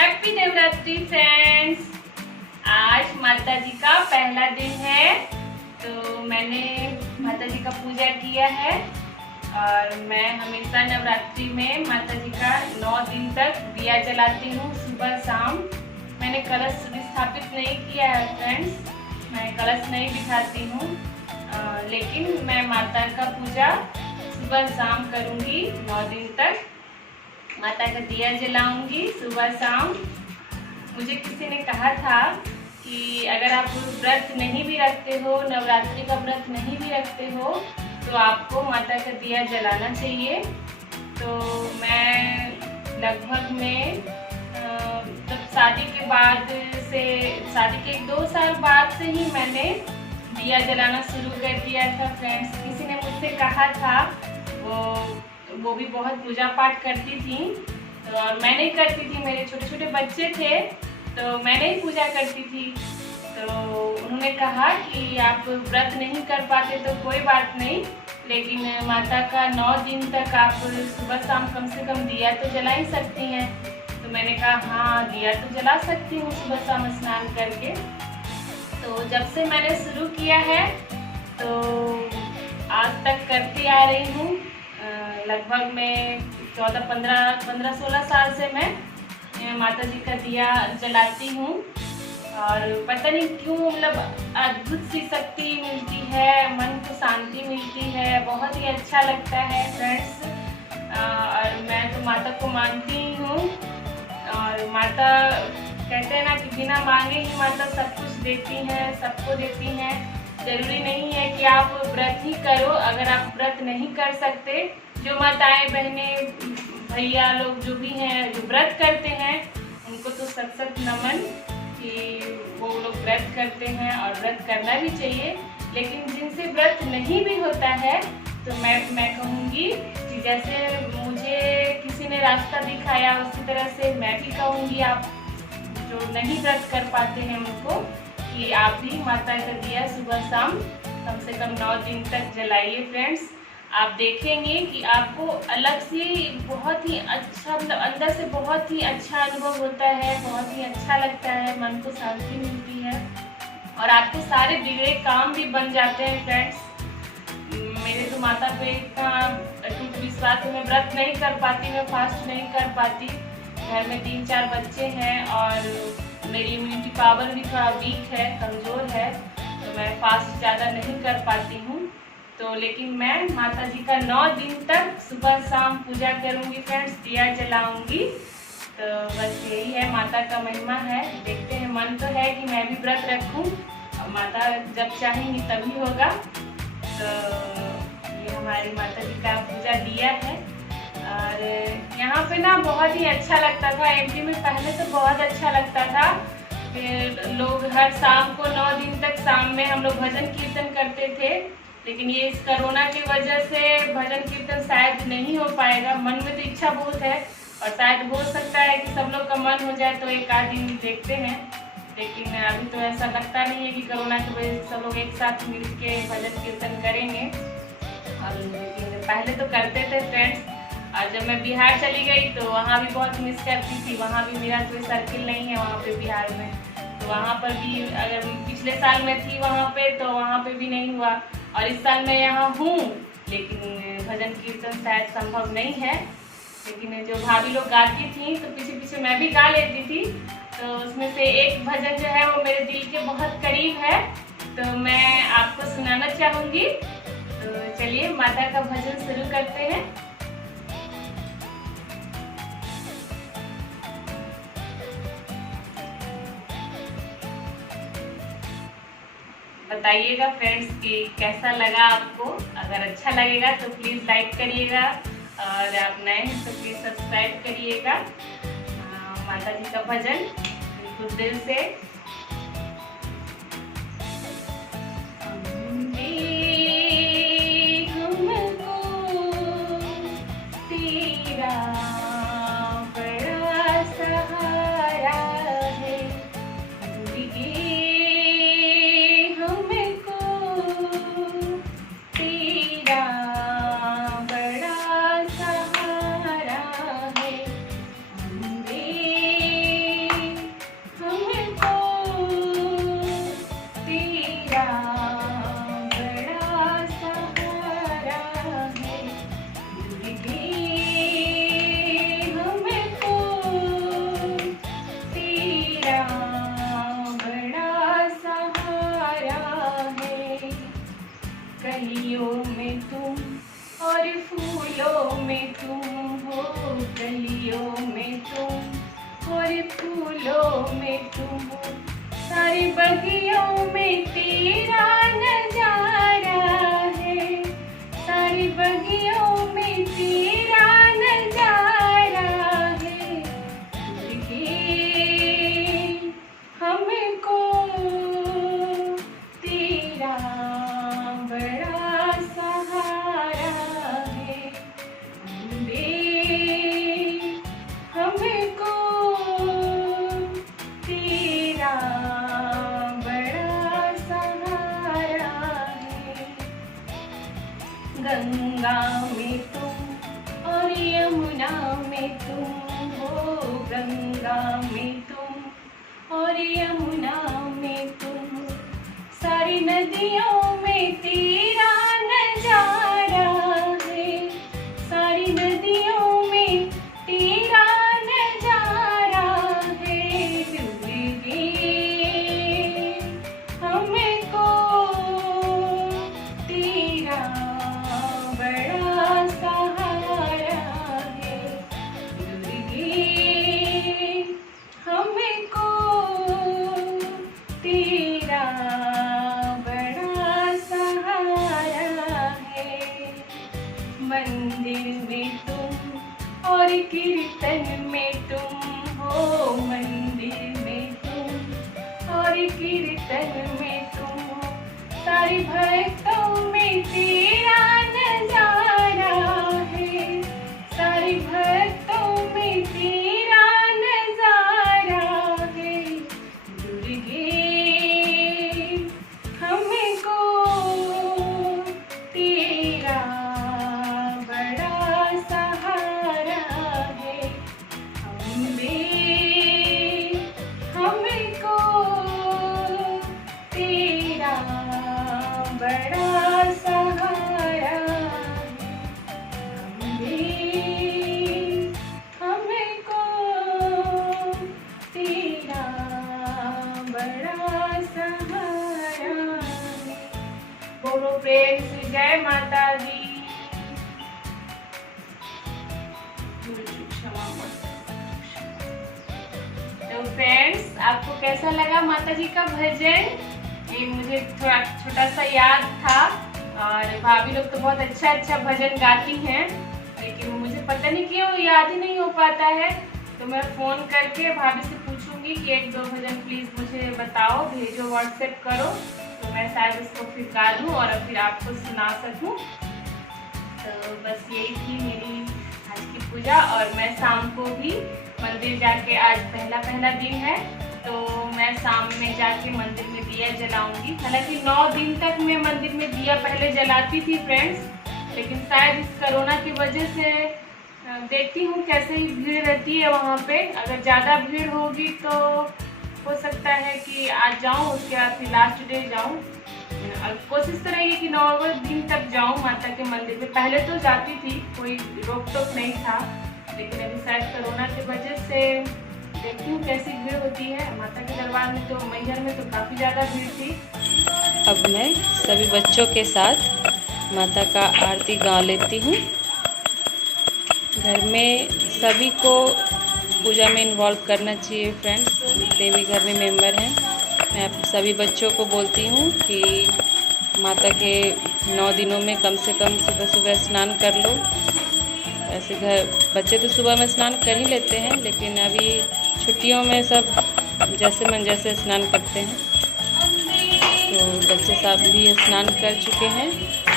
Happy Navratri friends. आज माता जी का पहला दिन है, तो मैंने माता जी का पूजा किया है और मैं हमेशा नवरात्रि में माता जी का 9 दिन तक दिया जलाती हूँ, सुबह शाम। मैंने कलश स्थापित नहीं किया है फ्रेंड्स, मैं कलश नहीं बिठाती हूँ, लेकिन मैं माता का पूजा सुबह शाम करूँगी। 9 दिन तक माता का दिया जलाऊंगी सुबह शाम। मुझे किसी ने कहा था कि अगर आप व्रत नहीं भी रखते हो, नवरात्रि का व्रत नहीं भी रखते हो, तो आपको माता का दिया जलाना चाहिए। तो मैं लगभग में जब शादी के बाद से, शादी के 1-2 साल बाद से ही मैंने दिया जलाना शुरू कर दिया था फ्रेंड्स। किसी ने मुझसे कहा था, वो भी बहुत पूजा पाठ करती थी, तो और मैं नहीं करती थी, मेरे छोटे छोटे बच्चे थे तो मैं नहीं पूजा करती थी। तो उन्होंने कहा कि आप व्रत नहीं कर पाते तो कोई बात नहीं, लेकिन माता का 9 दिन तक आप सुबह शाम कम से कम दिया तो जला ही सकती हैं। तो मैंने कहा हाँ, दिया तो जला सकती हूँ सुबह शाम स्नान करके। तो जब से मैंने शुरू किया है तो आज तक करती आ रही हूँ। लगभग मैं 15-16 साल से मैं माता जी का दिया जलाती हूँ और पता नहीं क्यों, मतलब अद्भुत सी शक्ति मिलती है, मन को शांति मिलती है, बहुत ही अच्छा लगता है फ्रेंड्स। और मैं तो माता को मानती ही हूँ और माता कहते हैं ना कि बिना मांगे ही माता सब कुछ देती हैं, सबको देती हैं। जरूरी नहीं है कि आप व्रत ही करो। अगर आप व्रत नहीं कर सकते, जो माताएं बहनें भैया लोग जो भी हैं जो व्रत करते हैं, उनको तो सत नमन कि वो लोग व्रत करते हैं और व्रत करना भी चाहिए। लेकिन जिनसे व्रत नहीं भी होता है, तो मैं कहूँगी कि जैसे मुझे किसी ने रास्ता दिखाया, उसी तरह से मैं भी कहूँगी आप जो नहीं व्रत कर पाते हैं उनको कि आप भी माता का दिया सुबह शाम कम से कम 9 दिन तक जलाइए फ्रेंड्स। आप देखेंगे कि आपको अलग से बहुत ही अच्छा, मतलब अंदर से बहुत ही अच्छा अनुभव होता है, बहुत ही अच्छा लगता है, मन को शांति मिलती है और आपके सारे बिगड़े काम भी बन जाते हैं फ्रेंड्स। मेरे तो माता पे इतना अटूट विश्वास है। मैं व्रत नहीं कर पाती, मैं फास्ट नहीं कर पाती, घर में 3-4 बच्चे हैं और मेरी इम्यूनिटी पावर भी थोड़ा वीक है, कमज़ोर है, तो मैं फास्ट ज़्यादा नहीं कर पाती हूँ। तो लेकिन मैं माता जी का 9 दिन तक सुबह शाम पूजा करूँगी फ्रेंड्स, दिया जलाऊँगी। तो बस यही है, माता का महिमा है। देखते हैं, मन तो है कि मैं भी व्रत रखूँ और माता जब चाहेंगी तभी होगा। तो ये हमारी माता जी का पूजा दिया है और यहाँ पे ना बहुत ही अच्छा लगता था। एमपी में पहले तो बहुत अच्छा लगता था, फिर लोग हर शाम को 9 दिन तक शाम में हम लोग भजन कीर्तन करते थे। लेकिन ये इस कोरोना की वजह से भजन कीर्तन शायद नहीं हो पाएगा। मन में तो इच्छा बहुत है और शायद हो सकता है कि सब लोग का मन हो जाए तो 1-8 दिन देखते हैं, लेकिन अभी तो ऐसा लगता नहीं है कि कोरोना की वजह से सब लोग एक साथ मिल के भजन कीर्तन करेंगे। और लेकिन पहले तो करते थे फ्रेंड्स। और जब मैं बिहार चली गई तो वहाँ भी बहुत मिस करती थी। वहाँ भी मेरा कोई सर्किल नहीं है वहाँ पे बिहार में, तो वहाँ पर भी अगर पिछले साल मैं थी वहाँ पे तो वहाँ पे भी नहीं हुआ। और इस साल मैं यहाँ हूँ, लेकिन भजन कीर्तन शायद संभव नहीं है। लेकिन जो भाभी लोग गाती थी तो पीछे पीछे मैं भी गा लेती थी। तो उसमें से एक भजन जो है वो मेरे दिल के बहुत करीब है, तो मैं आपको सुनाना चाहूँगी। तो चलिए माता का भजन शुरू करते हैं। बताइएगा फ्रेंड्स कि कैसा लगा आपको। अगर अच्छा लगेगा तो प्लीज़ लाइक करिएगा और आप नए हैं तो प्लीज़ सब्सक्राइब करिएगा। माता जी का भजन बिल्कुल दिल से। कलियों में तुम और फूलों में तुम हो, कलियों में तुम और फूलों में तुम हो, सारी बगियों में तेरा नजारा है, सारी बगियों में तेरा नजारा है। हमको तेरा बड़ा सहारा है, हमको तेरा बड़ा सहारा है। गंगा में तुम और यमुना में तुम हो, गंगा में तुम और यमुना में तुम, सारी नदियों में तेरा नजारा है, सारी नदियों में तेरा नजारा है। डूबे हमको तेरा बड़ा सहारा है, डूबे हमको तेरा बड़ा सहारा है। मंदिर में तुम और कीर्तन में तुम हो, मंदिर में तुम और कीर्तन में तुम हो, सारी भक्तों में तेरा नजारा है, सारी भक्तों में तेरा नजारा है। दुर्गे हमको तेरा बड़ा सहारा है, अम्बे हमको तेरा बड़ा सहारा है, अम्बे हमको तेरा बड़ा सहारा है। बोलो प्रेम से जय माता दी। तो फ्रेंड्स, आपको कैसा लगा माता जी का भजन? ये मुझे थोड़ा छोटा सा याद था, और भाभी लोग तो बहुत अच्छा अच्छा भजन गाती हैं, लेकिन मुझे पता नहीं क्यों याद ही नहीं हो पाता है। तो मैं फ़ोन करके भाभी से पूछूंगी कि एक दो भजन प्लीज़ मुझे बताओ, भेजो, व्हाट्सएप करो, तो मैं शायद उसको फिर गा दूँ और फिर आपको सुना सकूँ। तो बस यही थी मेरी आज की पूजा। और मैं शाम को भी मंदिर जाके, आज पहला दिन है, तो मैं शाम में जाके मंदिर में दिया जलाऊंगी। हालांकि 9 दिन तक मैं मंदिर में दिया पहले जलाती थी फ्रेंड्स, लेकिन शायद इस कोरोना की वजह से देखती हूँ कैसे ही भीड़ रहती है वहाँ पे। अगर ज़्यादा भीड़ होगी तो हो सकता है कि आज जाऊँ, उसके बाद फिर लास्ट डे जाऊँ। कोशिश तो रहेगी कि 9 दिन तक जाऊँ माता के मंदिर में। पहले तो जाती थी, कोई रोक टोक नहीं था, लेकिन अभी शायद कोरोना की वजह से देखती हूँ कैसी भीड़ होती है। माता के दरबार में तो, मैहर में तो काफ़ी ज़्यादा भीड़ थी। अब मैं सभी बच्चों के साथ माता का आरती गा लेती हूँ। घर में सभी को पूजा में इन्वॉल्व करना चाहिए फ्रेंड्स, जितने भी घर में मेंबर हैं। मैं आप सभी बच्चों को बोलती हूँ कि माता के 9 दिनों में कम से कम सुबह सुबह स्नान कर लो। ऐसे घर बच्चे तो सुबह में स्नान कर ही लेते हैं, लेकिन अभी छुट्टियों में सब जैसे मन जैसे स्नान करते हैं। तो बच्चे सब भी स्नान कर चुके हैं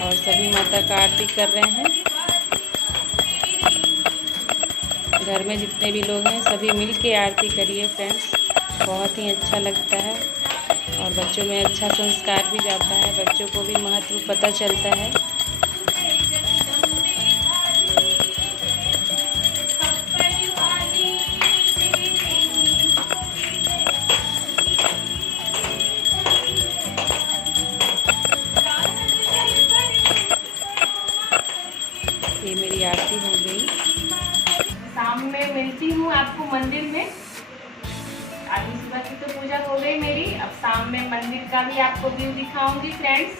और सभी माता का आरती कर रहे हैं। घर में जितने भी लोग हैं सभी मिल के आरती करिए फ्रेंड्स, बहुत ही अच्छा लगता है और बच्चों में अच्छा संस्कार भी जाता है, बच्चों को भी महत्व पता चलता है। ये मेरी आरती हो गई। शाम में मिलती हूँ आपको मंदिर में। अभी सुबह की तो पूजा हो गई मेरी, अब शाम में मंदिर का भी आपको व्यू दिखाऊंगी फ्रेंड्स।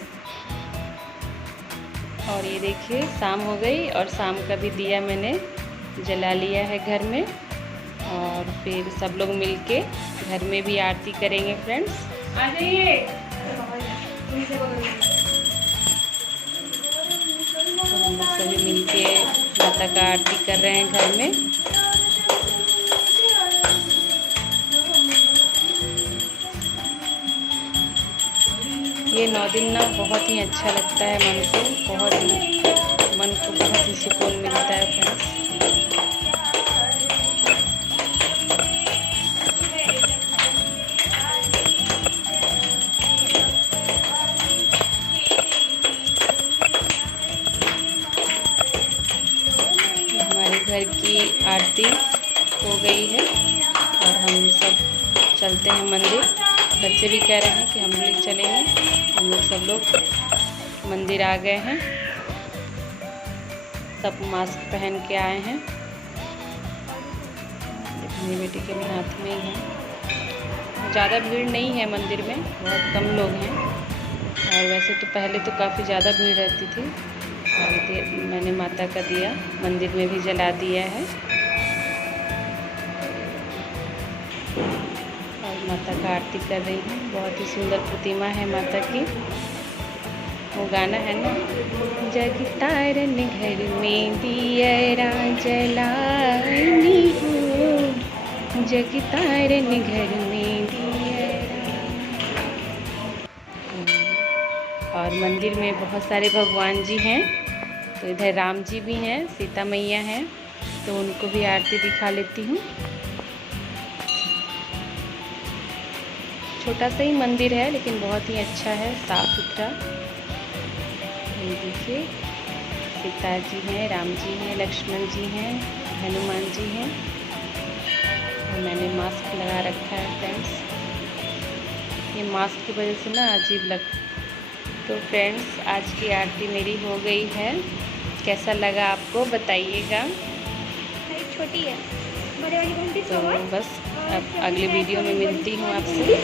और ये देखिए शाम हो गई और शाम का भी दिया मैंने जला लिया है घर में, और फिर सब लोग मिलके घर में भी आरती करेंगे फ्रेंड्स। आ जाइए। तो हम लोग सभी मिलके माता का आरती कर रहे हैं घर में। ये 9 दिन ना बहुत ही अच्छा लगता है मन को बहुत ही सुकून मिलता है फ्रेंड्स। हमारे घर की आरती हो गई है और हम सब चलते हैं मंदिर। बच्चे भी कह रहे हैं कि हम लोग चलेंगे। हम लोग सब लोग मंदिर आ गए हैं, सब मास्क पहन के आए हैं। मेरी बेटी के भी हाथ में ही है। ज़्यादा भीड़ नहीं है मंदिर में, बहुत कम लोग हैं। और वैसे तो पहले तो काफ़ी ज़्यादा भीड़ रहती थी। और मैंने माता का दिया मंदिर में भी जला दिया है और माता का आरती कर रही हूँ। बहुत ही सुंदर प्रतिमा है माता की। वो गाना है ना, जग तारन घर में दियरा जलानी हो, जग तारन घर में दियरा। और मंदिर में बहुत सारे भगवान जी हैं। तो इधर राम जी भी हैं, सीता मैया हैं, तो उनको भी आरती दिखा लेती हूँ। छोटा सा ही मंदिर है लेकिन बहुत ही अच्छा है, साफ सुथरा। ये देखिए सीता जी हैं, राम जी हैं, लक्ष्मण जी हैं, हनुमान जी हैं। और मैंने मास्क लगा रखा है फ्रेंड्स, ये मास्क की वजह से ना अजीब लग। तो फ्रेंड्स आज की आरती मेरी हो गई है। कैसा लगा आपको बताइएगा। छोटी है, बड़े वाली घंटी तो बस अब अगले वीडियो में मिलती हूँ आपसे।